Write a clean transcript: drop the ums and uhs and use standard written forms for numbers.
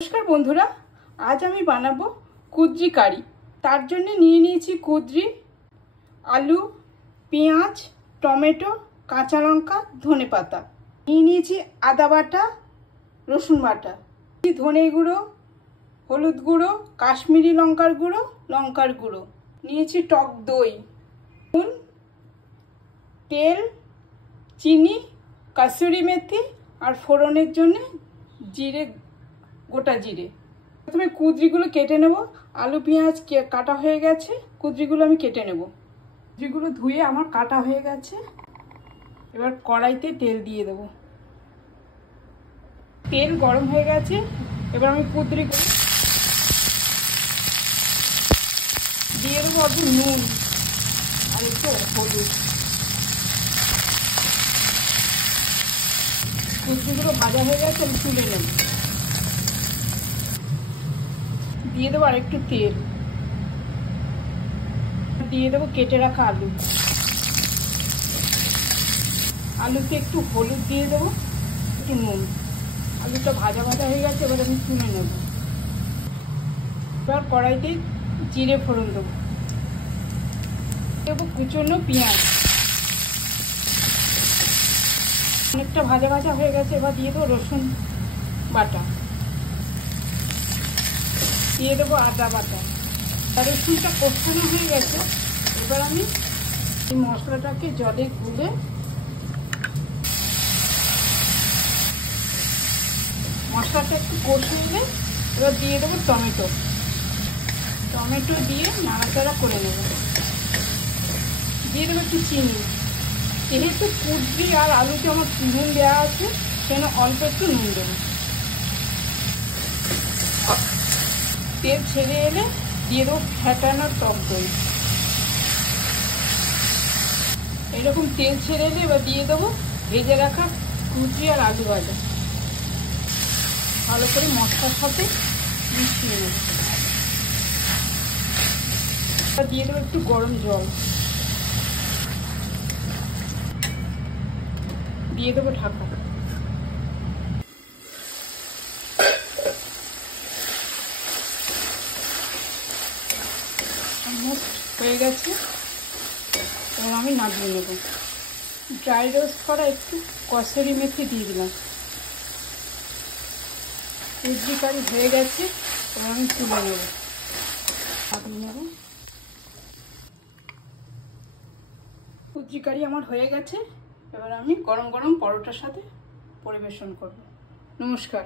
नमस्कार बंधुरा आज आमी बानाबो कुद्री कारी। तार जन्य निये निয়েছি कुद्री, आलू, पेঁয়াজ, टमेटो, काँचा लंका, धने पाता। निये निয়েছি आदा बाटा, रसुन बाटा, धने गुঁড়ো, हलुद गुঁড়ো, काश्मीरी लंकार गुঁড়ো, लंकार गुঁড়ো। निয়েছি टक दई, নুন, तेल, चीनी, कसूरी मेथी और फोड़নের জন্য জিরে, গোটা জিরে। প্রথমে কুদ্রিগুলো কেটে নেব। আলু পেঁয়াজ কাটা হয়ে গেছে, কুদ্রিগুলো আমি কেটে নেব। কুদ্রিগুলো ধুয়ে আমার কাটা হয়ে গেছে। এবার কড়াইতে তেল দিয়ে দেব। তেল গরম হয়ে গেছে, এবার আমি কুদ্রিগুলো দিয়ে দেবো। অল্প নুন আর একটু হলুদ। কুদ্রিগুলো ভাজা হয়ে গেছে, আমি তুলে নেব। দিয়ে দেবো আর একটু তেল, দিয়ে দেবো কেটে রাখা আলু। আলুতে একটু হলুদ দিয়ে দেবো, একটু নুন। আলুটা ভাজা ভাজা হয়ে গেছে, এবার আমি তুলে নেব। এবার কড়াইতে জিরে ফোড়ন দেবো, দেবো কুচনো পেঁয়াজ। অনেকটা ভাজা ভাজা হয়ে গেছে, এবার দিয়ে দেবো রসুন বাটা, দিয়ে দেবো আদা বাটা। রসুনটা কষানো হয়ে গেছে, এবার আমি এই মশলাটাকে জলে গুলে মশলাটা একটু কষিয়ে এবার দিয়ে দেবো টমেটো। টমেটো দিয়ে নাড়াচাড়া করে নেব। দিয়ে দেবো একটু চিনি। যেহেতু কুদ্রি আর আলুতে আমার নুন দেওয়া আছে, সেজন্য অল্প একটু নুন দেবো। তেল ছেড়ে এলে দিয়ে দেবো ফ্যাটানো টক দই। এরকম তেল ছেড়ে এলে এবার দিয়ে দেবো ভেজে রাখা কুদ্রি আর আলু ভাজা। ভালো করে মশলার সাথে মিশিয়ে নেব। দিয়ে দেবো একটু গরম জল, দিয়ে দেবো ঢাকা। হয়ে গেছে, এবার আমি নামিয়ে নেব। ড্রাই রোস্ট করা একটু কসুরি মেথি দিয়ে দিলাম। কুদ্রি কারি হয়ে গেছে, এবার আমি তুলে নেব, নামিয়ে নেব। কুদ্রি কারি আমার হয়ে গেছে, এবার আমি গরম গরম পরোটার সাথে পরিবেশন করব। নমস্কার।